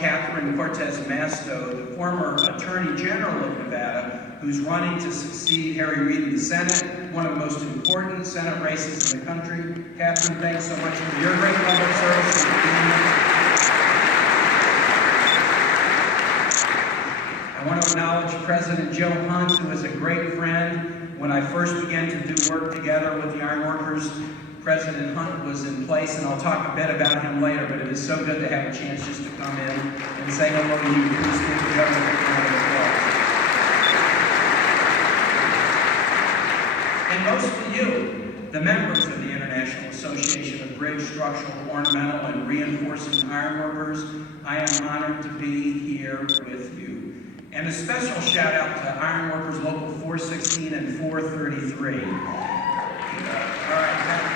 Catherine Cortez Masto, the former Attorney General of Nevada, who's running to succeed Harry Reid in the Senate, one of the most important Senate races in the country. Catherine, thanks so much for your great public service and for being here. I want to acknowledge President Joe Hunt, who is a great friend. When I first began to do work together with the ironworkers, President Hunt was in place, and I'll talk a bit about him later, but it is so good to have a chance just to come in and say hello to you. Please give the government a round of applause. And most of you, the members of the International Association of Bridge, Structural, Ornamental, and Reinforcing Ironworkers, I am honored to be here with you. And a special shout out to Ironworkers Local 416 and 433. All right, that's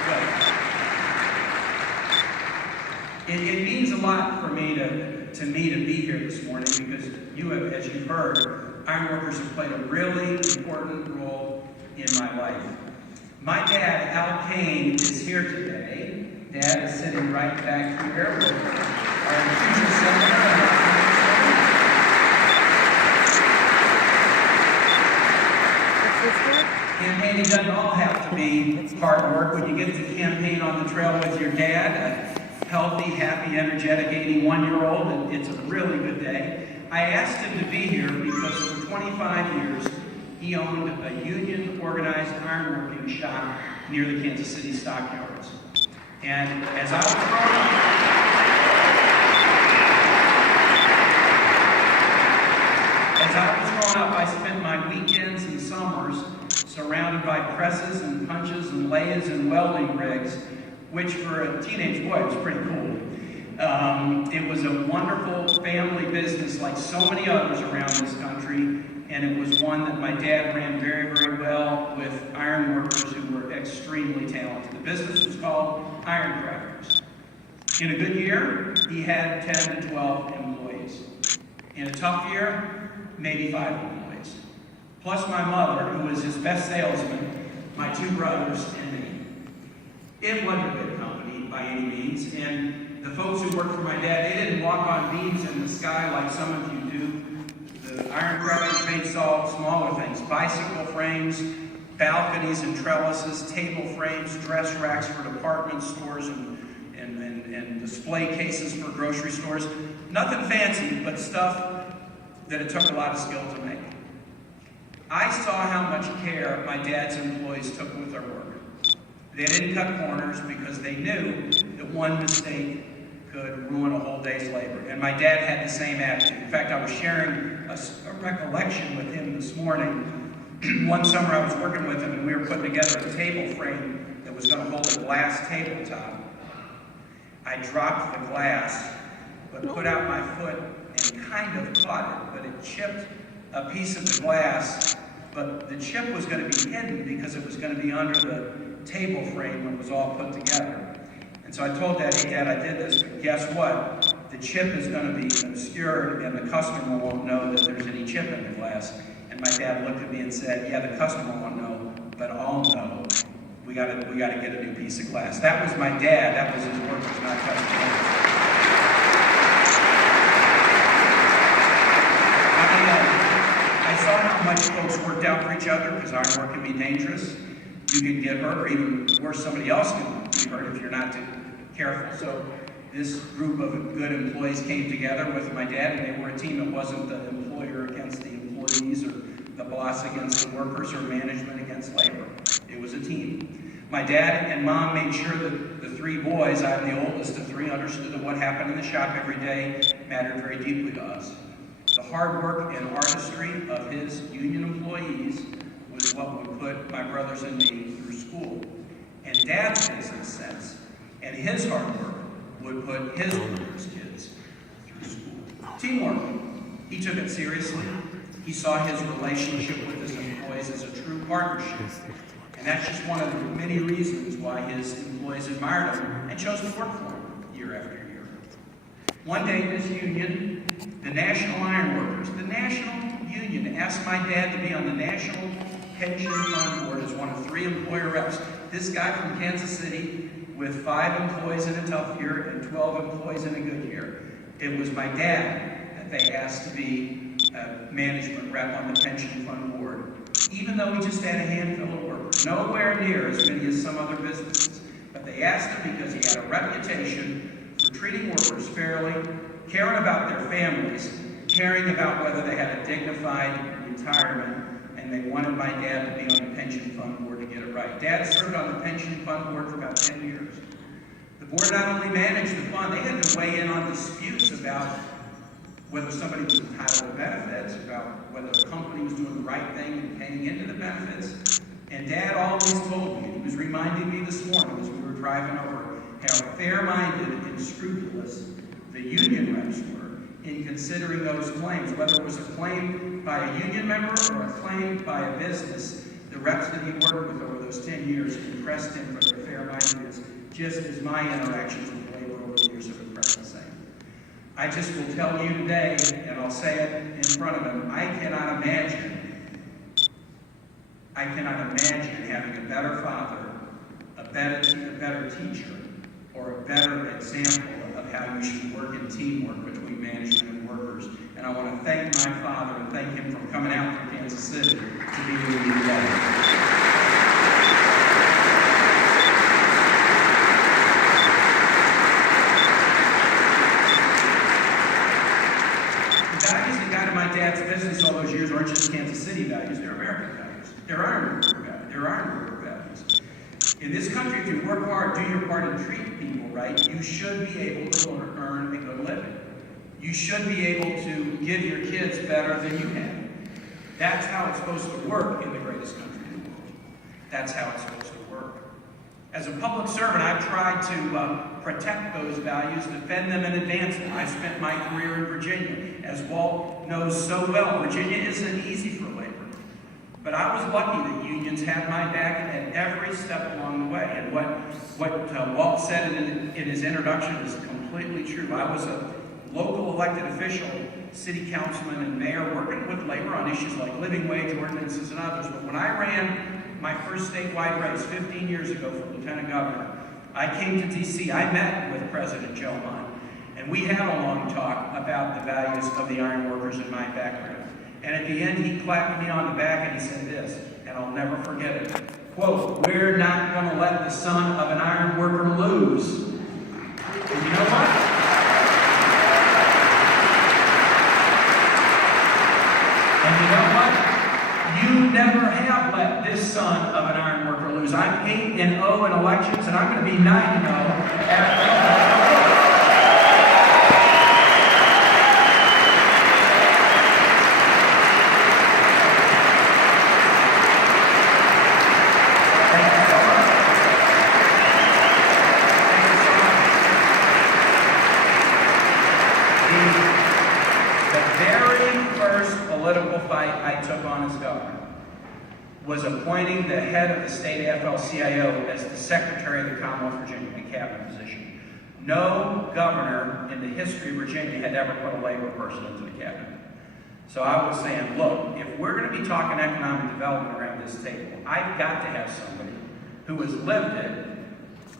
good. It means a lot for me to be here this morning because you have, as you've heard, ironworkers have played a really important role in my life. My dad, Al Kaine, is here today. Dad is sitting right back here with our future senator. Campaigning doesn't all have to be hard work. When you get to campaign on the trail with your dad, a healthy, happy, energetic 81-year-old, it's a really good day. I asked him to be here because for 25 years, he owned a union-organized ironworking shop near the Kansas City stockyards. And as I was growing up, I spent my weekends and summers surrounded by presses and punches and lathes and welding rigs, which for a teenage boy was pretty cool. It was a wonderful family business like so many others around this country, and it was one that my dad ran very, very well with iron workers who were extremely talented. The business was called Iron Crafters. In a good year, he had 10 to 12 employees. In a tough year, maybe 5 employees. Plus my mother, who was his best salesman, my 2 brothers, and me. It wasn't a good company by any means, and the folks who worked for my dad, they didn't walk on beams in the sky like some of you do. The iron crafters made smaller things, bicycle frames, balconies and trellises, table frames, dress racks for department stores, and display cases for grocery stores. Nothing fancy, but stuff that it took a lot of skill to make. I saw how much care my dad's employees took with their work. They didn't cut corners because they knew that one mistake could ruin a whole day's labor. And my dad had the same attitude. In fact, I was sharing a recollection with him this morning. One summer I was working with him and we were putting together a table frame that was going to hold a glass tabletop. I dropped the glass, but put out my foot and kind of caught it, but it chipped a piece of the glass, but the chip was going to be hidden because it was going to be under the table frame when it was all put together. And so I told Dad, hey Dad, I did this, but guess what? The chip is going to be obscured and the customer won't know that there's any chip in the glass. And my dad looked at me and said, yeah, the customer won't know, but I'll know. We got to get a new piece of glass. That was my dad. That was his work. It was not cutting corners. I saw how much folks worked out for each other because iron work can be dangerous. You can get hurt, or even worse, somebody else can be hurt if you're not too careful. So this group of good employees came together with my dad, and they were a team. It wasn't the employer against the employees, or the boss against the workers, or management against labor. It was a team. My dad and mom made sure that the 3 boys, I'm the oldest of 3, understood that what happened in the shop every day mattered very deeply to us. The hard work and artistry of his union employees was what would put my brothers and me through school. And Dad's business sense and his hard work would put his workers' kids through school. Teamwork. He took it seriously. He saw his relationship with his employees as a true partnership. And that's just one of the many reasons why his employees admired him and chose to work for him year after year. One day, this union, the National Iron Workers, the National Union, asked my dad to be on the National Pension Fund Board as one of 3 employer reps. This guy from Kansas City with 5 employees in a tough year and 12 employees in a good year. It was my dad that they asked to be a management rep on the pension fund board, even though he just had a handful of workers, nowhere near as many as some other businesses. But they asked him because he had a reputation for treating workers fairly, caring about their families, caring about whether they had a dignified retirement, and they wanted my dad to be on the pension fund board to get it right. Dad served on the pension fund board for about 10 years. The board not only managed the fund, they had to weigh in on disputes about whether somebody was entitled to benefits, about whether the company was doing the right thing and paying into the benefits. And Dad always told me, he was reminding me this morning as we were driving over, how fair-minded and scrupulous the union reps were in considering those claims, whether it was a claim by a union member or a claim by a business. The reps that he worked with over those 10 years impressed him for their fair-mindedness, just as my interactions with labor over the years have impressed the same. I just will tell you today, and I'll say it in front of him, I cannot imagine having a better father, a better teacher, or a better example of how you should work in teamwork between management and workers. And I want to thank my father and thank him for coming out from Kansas City to be with me today. My dad's business all those years aren't just Kansas City values, they're American values. There aren't worker values. In this country, if you work hard, do your part, and treat people right, you should be able to earn a good living. You should be able to give your kids better than you have. That's how it's supposed to work in the greatest country in the world. That's how it's supposed to work. As a public servant, I've tried to protect those values, defend them, and advance them. I spent my career in Virginia. As Walt knows so well, Virginia isn't easy for labor. But I was lucky that unions had my back at every step along the way. And what Walt said in his introduction is completely true. I was a local elected official, city councilman, and mayor working with labor on issues like living wage ordinances and others. But when I ran my first statewide race 15 years ago for lieutenant governor, I came to D.C. I met with President Joe Mott, and we had a long talk about the values of the iron workers in my background. And at the end, he clapped me on the back and he said this, and I'll never forget it. Quote, "We're not going to let the son of an iron worker lose." And you know what? You never have let this son of an iron worker lose. I'm 8-0 in elections, and I'm going to be 9-0 after. Political fight I took on as governor was appointing the head of the state AFL-CIO as the Secretary of the Commonwealth of Virginia, a cabinet position. No governor in the history of Virginia had ever put a labor person into the cabinet. So I was saying, look, if we're going to be talking economic development around this table, I've got to have somebody who has lived it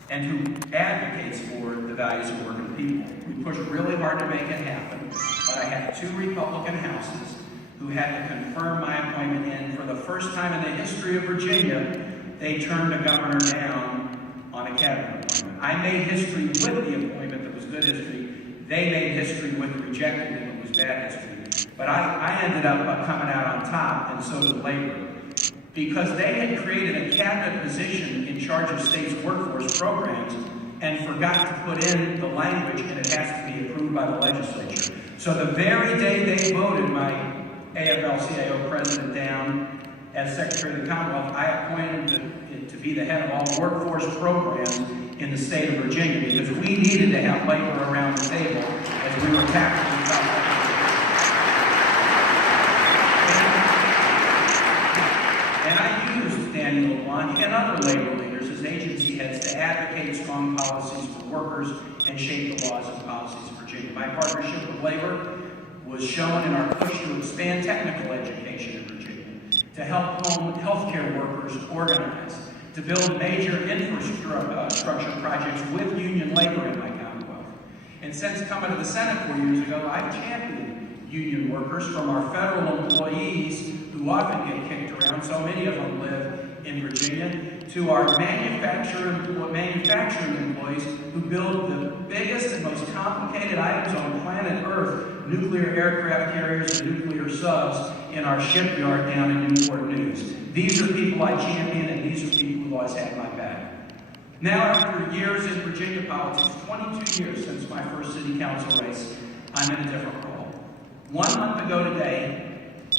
and who advocates for the values of working people. We pushed really hard to make it happen, but I had 2 Republican houses who had to confirm my appointment, and for the first time in the history of Virginia, they turned a governor down on a cabinet appointment. I made history with the appointment that was good history. They made history with rejecting it that was bad history. But I ended up coming out on top, and so did labor, because they had created a cabinet position in charge of states' workforce programs and forgot to put in the language, and it has to be approved by the legislature. So the very day they voted my AFL-CIO president down as Secretary of the Commonwealth, I appointed him to be the head of all workforce programs in the state of Virginia, because we needed to have labor around the table as we were tackling the problem. And I used Daniel LeBlanc and other labor leaders as agency heads to advocate strong policies for workers and shape the laws and policies of Virginia. My partnership with labor was shown in our push to expand technical education in Virginia, to help home healthcare workers organize, to build major infrastructure projects with union labor in my Commonwealth, And since coming to the Senate 4 years ago, I've championed union workers, from our federal employees who often get kicked around, so many of them live in Virginia, to our manufacturing employees who build the biggest and most complicated items on planet Earth, nuclear aircraft carriers and nuclear subs, in our shipyard down in Newport News. These are people I champion, and these are people who always had my back. Now, after years in Virginia politics, 22 years since my first city council race, I'm in a different role. 1 month ago today,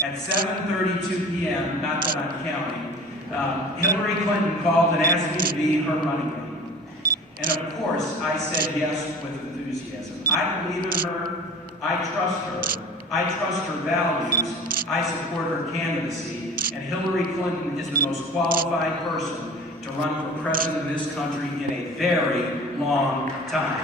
at 7:32 p.m., not that I'm counting, Hillary Clinton called and asked me to be her running mate. And of course, I said yes with enthusiasm. I believe in her. I trust her. I trust her values. I support her candidacy. And Hillary Clinton is the most qualified person to run for president of this country in a very long time.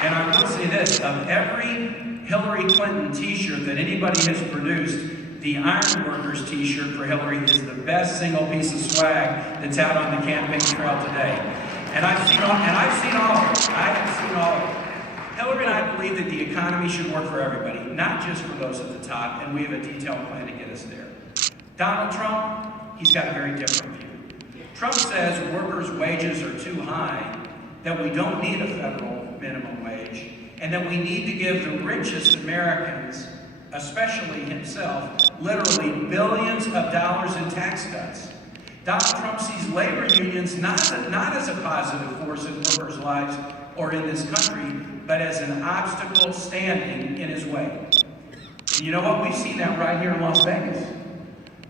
And I will say this, of every Hillary Clinton t-shirt that anybody has produced, the Iron Workers t-shirt for Hillary is the best single piece of swag that's out on the campaign trail today. And I've seen all of it. I have seen all of it. Hillary and I believe that the economy should work for everybody, not just for those at the top, and we have a detailed plan to get us there. Donald Trump, he's got a very different view. Trump says workers' wages are too high, that we don't need a federal minimum wage, and that we need to give the richest Americans, especially himself, literally billions of dollars in tax cuts. Donald Trump sees labor unions not as a positive force in workers' lives or in this country, but as an obstacle standing in his way. And you know what? We've seen that right here in Las Vegas.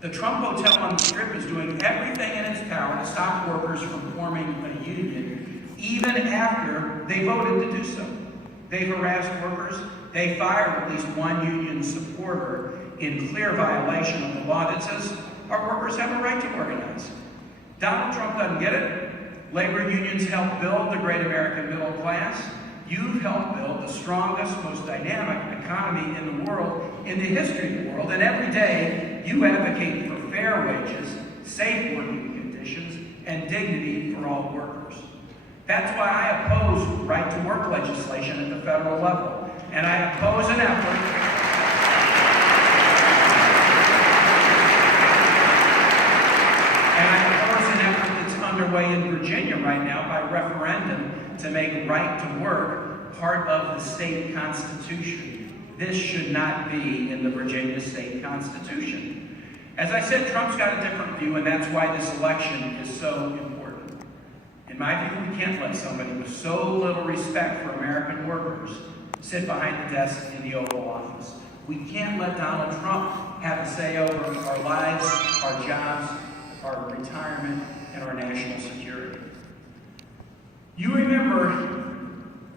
The Trump Hotel on the Strip is doing everything in its power to stop workers from forming a union, even after they voted to do so. They've harassed workers. They fired at least one union supporter in clear violation of the law that says our workers have a right to organize. Donald Trump doesn't get it. Labor unions help build the great American middle class. You've helped build the strongest, most dynamic economy in the world, in the history of the world, and every day you advocate for fair wages, safe working conditions, and dignity for all workers. That's why I oppose right-to-work legislation at the federal level, and I oppose an effort that's underway in Virginia right now by referendum to make right to work part of the state constitution. This should not be in the Virginia state constitution. As I said, Trump's got a different view, and that's why this election is so important. In my view, we can't let somebody with so little respect for American workers sit behind the desk in the Oval Office. We can't let Donald Trump have a say over our lives, our jobs, our retirement, and our national security. You remember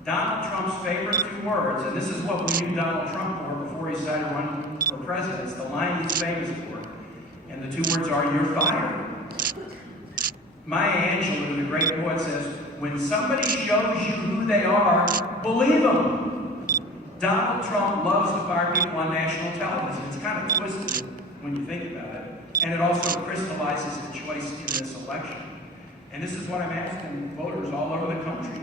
Donald Trump's favorite 2 words, and this is what we knew Donald Trump for before he decided to run for president. It's the line he's famous for. And the 2 words are, "You're fired." Maya Angelou, the great poet, says, when somebody shows you who they are, believe them. Donald Trump loves to fire people on national television. It's kind of twisted when you think about it. And it also crystallizes the choice in this election. And this is what I'm asking voters all over the country.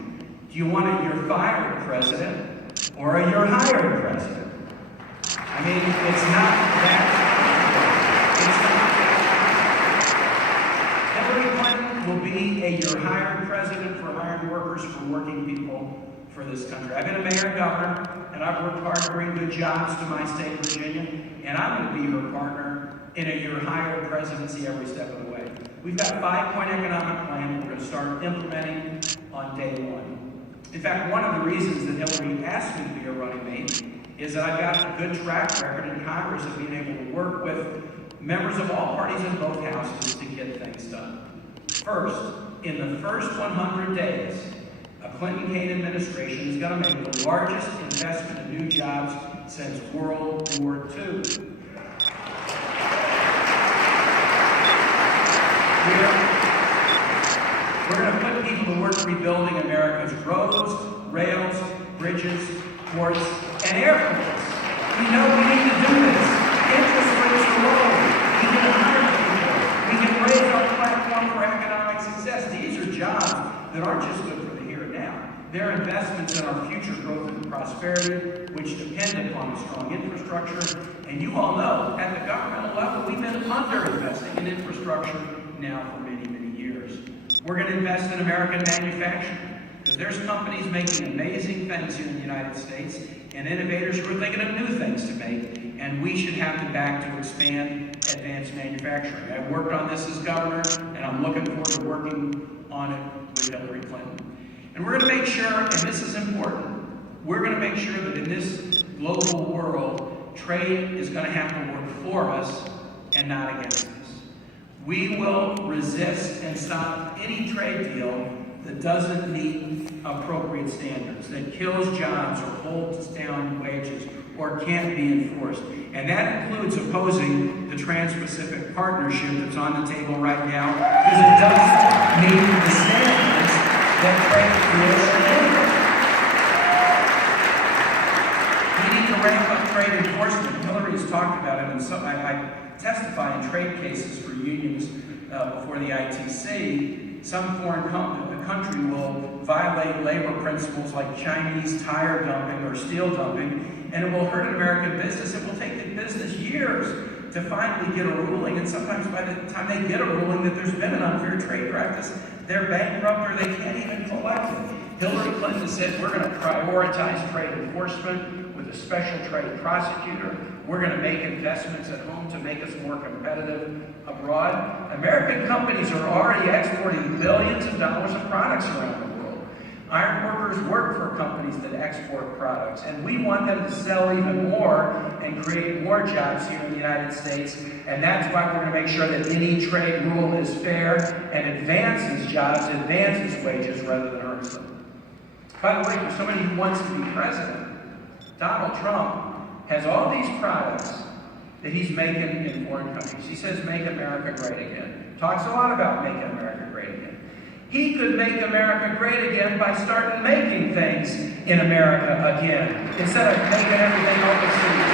Do you want a "you're fired" president or a "you're hired" president? I mean, it's not that. Hillary Clinton will be a "you're hired" president for hired workers, for working people, for this country. I've been a mayor and governor, and I've worked hard to bring good jobs to my state of Virginia, and I'm going to be her partner in a "you're hired" presidency every step of the way. We've got a 5-point economic plan we're going to start implementing on day 1. In fact, one of the reasons that Hillary asked me to be a running mate is that I've got a good track record in Congress of being able to work with members of all parties in both houses to get things done. First, in the first 100 days, a Clinton-Kaine administration is going to make the largest investment in new jobs since World War II. We're going to put people to work rebuilding America's roads, rails, bridges, ports, and airports. We know we need to do this. Interest rates are low. We can hire people. We can raise our aren't just good for the here and now. They're investments in our future growth and prosperity, which depend upon a strong infrastructure. And you all know, at the governmental level, we've been underinvesting in infrastructure now for many, many years. We're going to invest in American manufacturing, because there's companies making amazing things here in the United States, and innovators who are thinking of new things to make, and we should have the back to expand advanced manufacturing. I worked on this as governor, and I'm looking forward to working on it with Hillary Clinton. And we're going to make sure, and this is important, we're going to make sure that in this global world, trade is going to have to work for us and not against us. We will resist and stop any trade deal that doesn't meet appropriate standards, that kills jobs or holds down wages or can't be enforced. And that includes opposing the Trans-Pacific Partnership that's on the table right now, because it doesn't meet the standards that trade deals should meet. We need to ramp up trade enforcement. Hillary has talked about it, and so I testify in trade cases for unions before the ITC. Some foreign country will violate labor principles like Chinese tire dumping or steel dumping, and it will hurt an American business. It will take the business years to finally get a ruling, and sometimes by the time they get a ruling that there's been an unfair trade practice, they're bankrupt or they can't even collect it. Hillary Clinton said we're going to prioritize trade enforcement with a special trade prosecutor. We're going to make investments at home to make us more competitive abroad. American companies are already exporting billions of dollars of products around the world. Iron workers work for companies that export products, and we want them to sell even more and create more jobs here in the United States. And that's why we're going to make sure that any trade rule is fair and advances jobs, advances wages rather than hurts them. By the way, for somebody who wants to be president, Donald Trump has all these products that he's making in foreign countries. He says, make America great again. Talks a lot about making America great again. He could make America great again by starting making things in America again, instead of making everything overseas.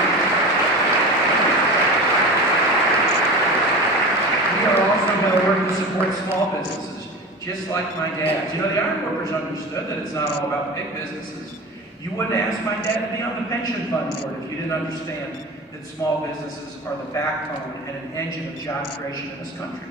We are also going to work to support small businesses, just like my dad. You know, the iron workers understood that it's not all about big businesses. You wouldn't ask my dad to be on the pension fund board if you didn't understand that small businesses are the backbone and an engine of job creation in this country.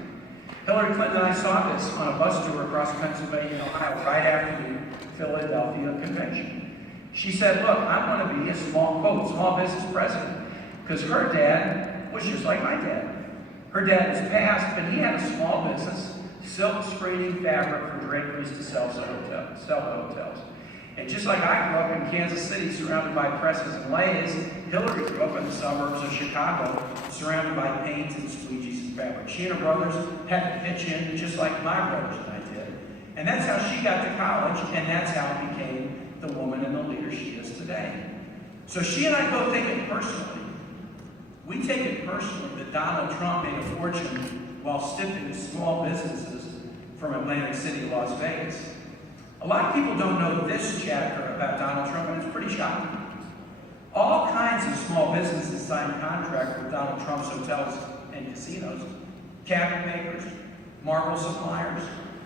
Hillary Clinton and I saw this on a bus tour across Pennsylvania and Ohio right after the Philadelphia convention. She said, look, I want to be a small business president, because her dad was just like my dad. Her dad was passed, but he had a small business, silk screening fabric for draperies to sell to hotels. And just like I grew up in Kansas City surrounded by presses and lathes, Hillary grew up in the suburbs of Chicago surrounded by paint and squeegees and fabric. She and her brothers had to pitch in just like my brothers and I did. And that's how she got to college, and that's how she became the woman and the leader she is today. So she and I both take it personally. We take it personally that Donald Trump made a fortune while stiffing small businesses from Atlantic City to Las Vegas. A lot of people don't know this chapter about Donald Trump, and it's pretty shocking. All kinds of small businesses signed contracts with Donald Trump's hotels and casinos. Cabinet makers, marble suppliers,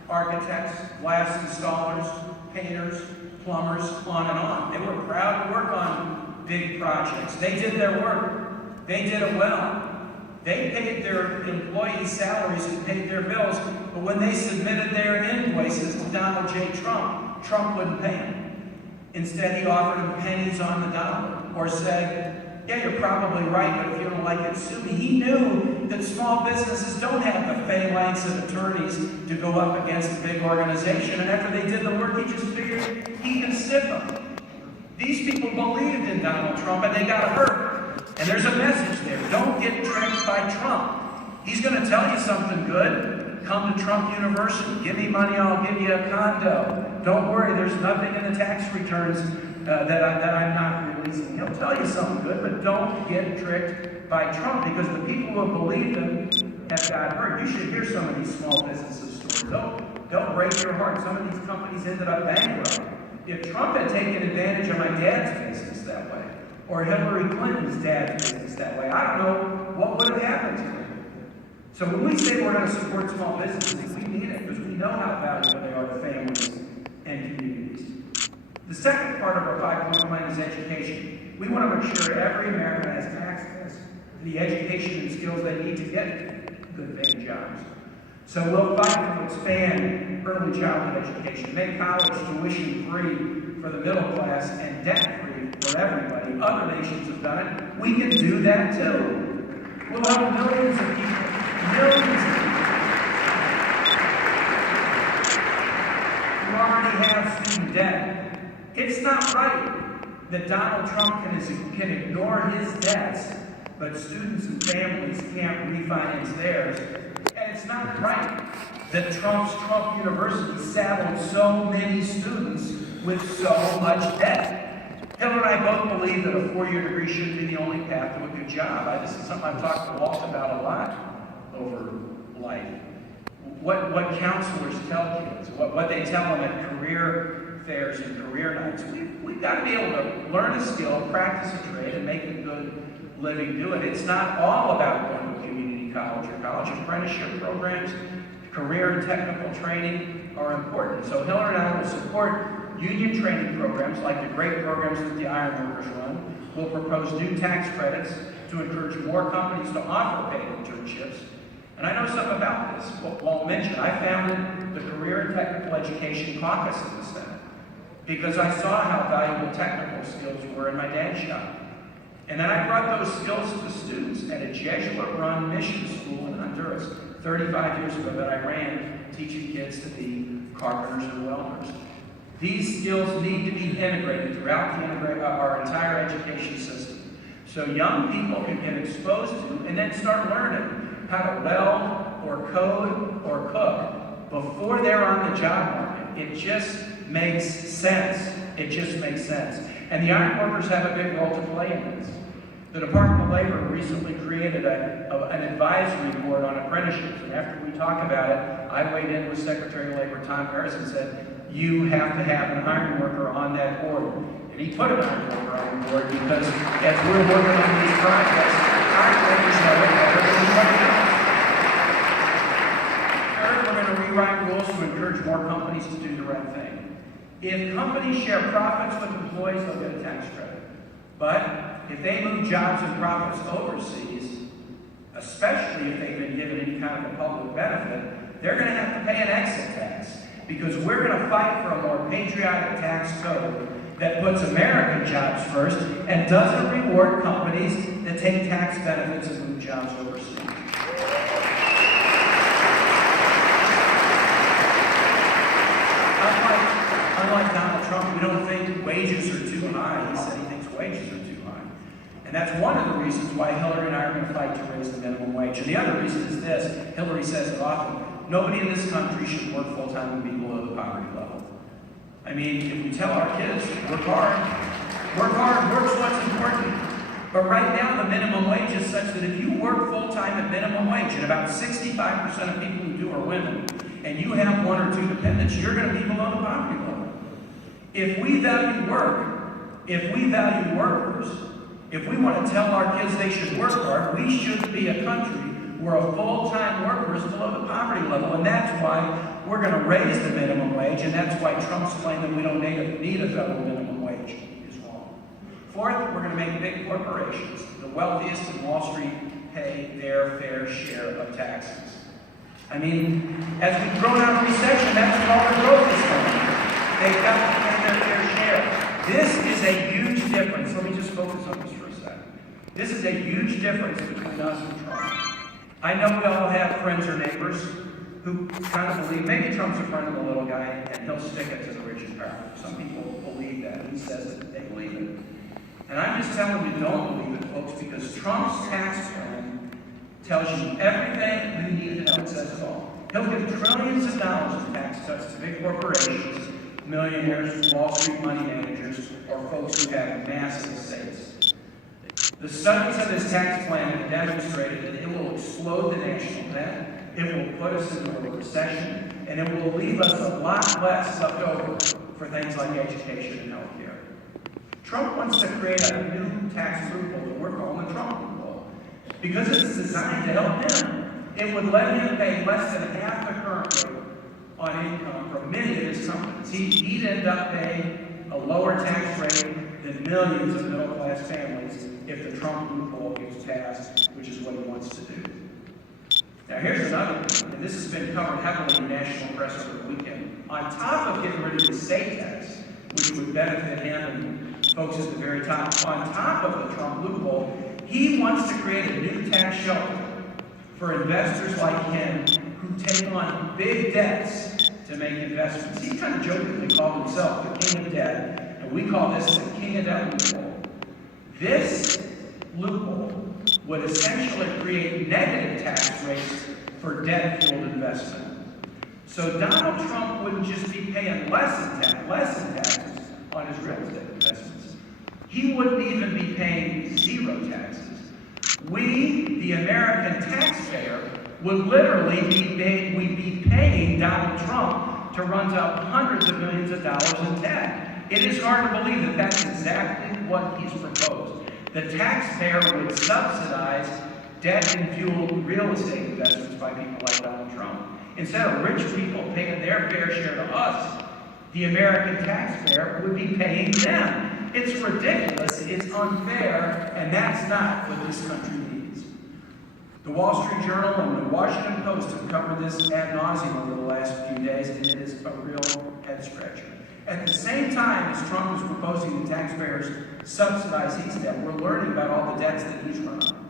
architects, glass installers, painters, plumbers, on and on. They were proud to work on big projects. They did their work. They did it well. They paid their employees' salaries and paid their bills, but when they submitted their invoices to Donald J. Trump, Trump wouldn't pay them. Instead, he offered them pennies on the dollar, or said, yeah, you're probably right, but if you don't like it, sue me. He knew that small businesses don't have the phalanx of attorneys to go up against a big organization, and after they did the work, he just figured he could stiff them. These people believed in Donald Trump, and they got hurt. And there's a message there. Don't get tricked by Trump. He's going to tell you something good. Come to Trump University. Give me money, I'll give you a condo. Don't worry, there's nothing in the tax returns that I'm not releasing. He'll tell you something good, but don't get tricked by Trump, because the people who believe him have got hurt. You should hear some of these small businesses stories. They'll break your heart. Some of these companies ended up bankrupt. If Trump had taken advantage of my dad's business that way, or Hillary Clinton's dad's business that way, I don't know what would have happened to him. So when we say we're going to support small businesses, we mean it, because we know how valuable they are to families and communities. The second part of our 5-point plan is education. We want to make sure every American has access to the education and skills they need to get good paying jobs. So we'll fight to expand early childhood education, make college tuition free for the middle class and debt free for everybody. Other nations have done it. We can do that too. We'll help millions of people, millions of people who already have student debt. It's not right that Donald Trump can ignore his debts, but students and families can't refinance theirs. And it's not right that Trump's Trump University saddled so many students with so much debt. Hillary and I both believe that a 4-year degree shouldn't be the only path to a good job. This is something I've talked to Walt about a lot over life. What counselors tell kids, what they tell them at career fairs and career nights. We've got to be able to learn a skill, practice a trade, and make a good living doing it. It's not all about going to a community college or college apprenticeship programs. Career and technical training are important. So Hillary and I will support union training programs like the great programs that the iron workers run. We'll propose new tax credits to encourage more companies to offer paid internships. And I know something about this. Won't mention, I founded the Career and Technical Education Caucus in the Senate because I saw how valuable technical skills were in my dad's shop. And then I brought those skills to students at a Jesuit-run mission school in Honduras 35 years ago that I ran, teaching kids to be carpenters and welders. These skills need to be integrated throughout our entire education system so young people can get exposed to and then start learning how to weld or code or cook before they're on the job market. It just makes sense. It just makes sense. And the iron workers have a big role to play in this. The Department of Labor recently created an advisory board on apprenticeships, and after we talked about it, I weighed in with Secretary of Labor Tom Harris and said, you have to have an iron worker on that board. And he put an iron worker on the board because as we're working on these projects, iron workers know it better than anybody else. Third, we're going to rewrite rules to encourage more companies to do the right thing. If companies share profits with employees, they'll get a tax credit. But if they move jobs and profits overseas, especially if they've been given any kind of a public benefit, they're going to have to pay an exit tax because we're going to fight for a more patriotic tax code that puts American jobs first and doesn't reward companies that take tax benefits and move jobs overseas. Unlike Donald Trump, we don't think wages are too high. He said he thinks wages are too high. And that's one of the reasons why Hillary and I are going to fight to raise the minimum wage. And the other reason is this. Hillary says it often. Nobody in this country should work full-time and be below the poverty level. I mean, if we tell our kids, work hard, work's what's important. But right now, the minimum wage is such that if you work full-time at minimum wage, and about 65% of people who do are women, and you have 1 or 2 dependents, you're going to be below the poverty level. If we value work, if we value workers, if we want to tell our kids they should work hard, we shouldn't be a country where a full-time worker is below the poverty level. And that's why we're going to raise the minimum wage, and that's why Trump's claim that we don't need a federal minimum wage is wrong. Fourth, we're going to make big corporations, the wealthiest in Wall Street, pay their fair share of taxes. I mean, as we've grown out of recession, that's what all the growth is from. They've got to pay their fair share. This is a huge difference. Let me just focus on this for a second. This is a huge difference between us and Trump. I know we all have friends or neighbors who kind of believe, maybe Trump's a friend of the little guy and he'll stick it to the rich and powerful. Some people believe that. He says it, they believe it. And I'm just telling you, don't believe it, folks, because Trump's tax plan tells you everything you need to know. It says it all. He'll give trillions of dollars in tax cuts to big corporations, millionaires, Wall Street money managers, or folks who have massive estates. The studies of this tax plan have demonstrated that it will explode the national debt, it will put us into a recession, and it will leave us a lot less left over for things like education and health care. Trump wants to create a new tax loophole that we're calling the Trump loophole. Because it's designed to help him. It would let him pay less than half the current rate on income from many of his companies. He'd end up paying a lower tax rate than millions of middle-class families if the Trump loophole gets passed, which is what he wants to do. Now here's another one, and this has been covered heavily in national press over the weekend. On top of getting rid of the estate tax, which would benefit him and folks at the very top, on top of the Trump loophole, he wants to create a new tax shelter for investors like him who take on big debts to make investments. He kind of jokingly called himself the king of debt, and we call this the king of debt loophole. This loophole would essentially create negative tax rates for debt-fueled investment. So Donald Trump wouldn't just be paying less in taxes on his real estate investments. He wouldn't even be paying zero taxes. We, the American taxpayer, would literally be paying Donald Trump to run up hundreds of millions of dollars in debt. It is hard to believe that that's exactly what he's proposed. The taxpayer would subsidize debt-fueled real estate investments by people like Donald Trump. Instead of rich people paying their fair share to us, the American taxpayer would be paying them. It's ridiculous, it's unfair, and that's not what this country needs. The Wall Street Journal and the Washington Post have covered this ad nauseum over the last few days, and it is a real head-scratcher. At the same time as Trump is proposing the taxpayers subsidize his debt, we're learning about all the debts that he's run on.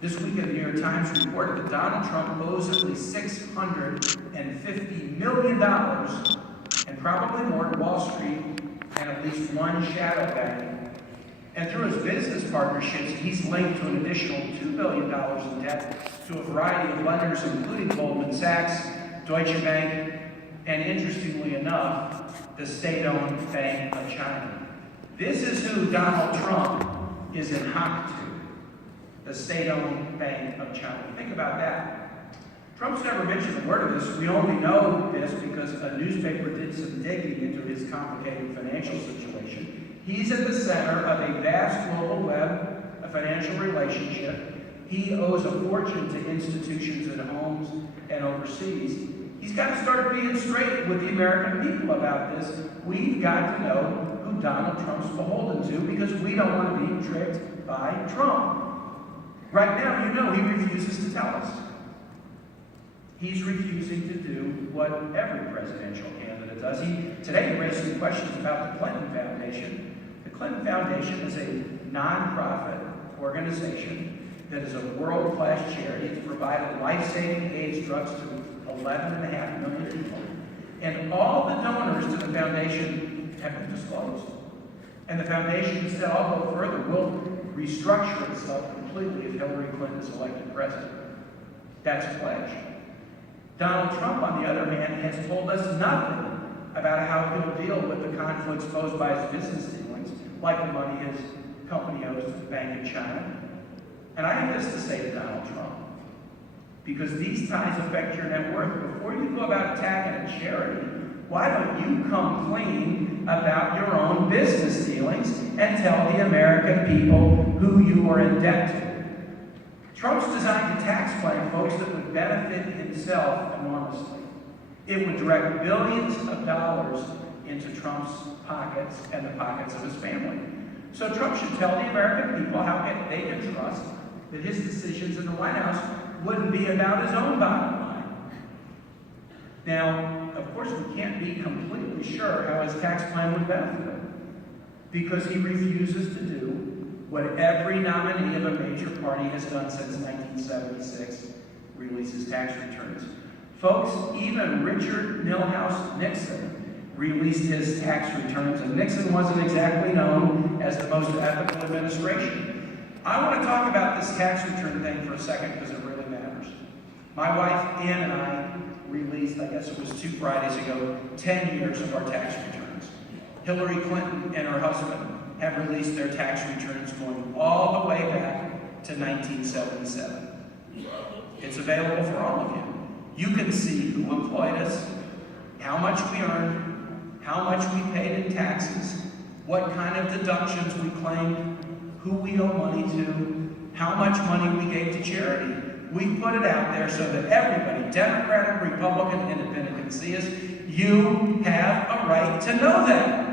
This week, the New York Times reported that Donald Trump owes at least $650 million, and probably more to Wall Street, and at least one shadow bank. And through his business partnerships, he's linked to an additional $2 billion in debt to a variety of lenders, including Goldman Sachs, Deutsche Bank, and interestingly enough, the state-owned Bank of China. This is who Donald Trump is in hock to, the state-owned Bank of China. Think about that. Trump's never mentioned a word of this. We only know this because a newspaper did some digging into his complicated financial situation. He's at the center of a vast global web of financial relationship. He owes a fortune to institutions at homes and overseas. He's got to start being straight with the American people about this. We've got to know who Donald Trump's beholden to because we don't want to be tricked by Trump. Right now, you know he refuses to tell us. He's refusing to do what every presidential candidate does. Today he raised some questions about the Clinton Foundation. The Clinton Foundation is a nonprofit organization that is a world-class charity. It's provided life-saving AIDS drugs to 11.5 million people. And all the donors to the foundation have been disclosed. And the foundation said, I'll go further, will restructure itself completely if Hillary Clinton is elected president. That's a pledge. Donald Trump, on the other hand, has told us nothing about how he'll deal with the conflicts posed by his business dealings, like the money his company owes to the Bank of China. And I have this to say to Donald Trump, because these ties affect your net worth. Before you go about attacking a charity, why don't you come clean about your own business dealings and tell the American people who you are in debt to? Trump's designed a tax plan, folks, that would benefit himself enormously. It would direct billions of dollars into Trump's pockets and the pockets of his family. So Trump should tell the American people how they can trust that his decisions in the White House wouldn't be about his own bottom line. Now, of course, we can't be completely sure how his tax plan would benefit him, because he refuses to do what every nominee of a major party has done since 1976, release his tax returns. Folks, even Richard Milhouse Nixon released his tax returns, and Nixon wasn't exactly known as the most ethical administration. I want to talk about this tax return thing for a second because it really matters. My wife, Ann, and I released, I guess it was 2 Fridays ago, 10 years of our tax returns. Hillary Clinton and her husband have released their tax returns going all the way back to 1977. It's available for all of you. You can see who employed us, how much we earned, how much we paid in taxes, what kind of deductions we claimed, who we owe money to, how much money we gave to charity. We put it out there so that everybody, Democratic, Republican, Independent, couldn't see us. You have a right to know that.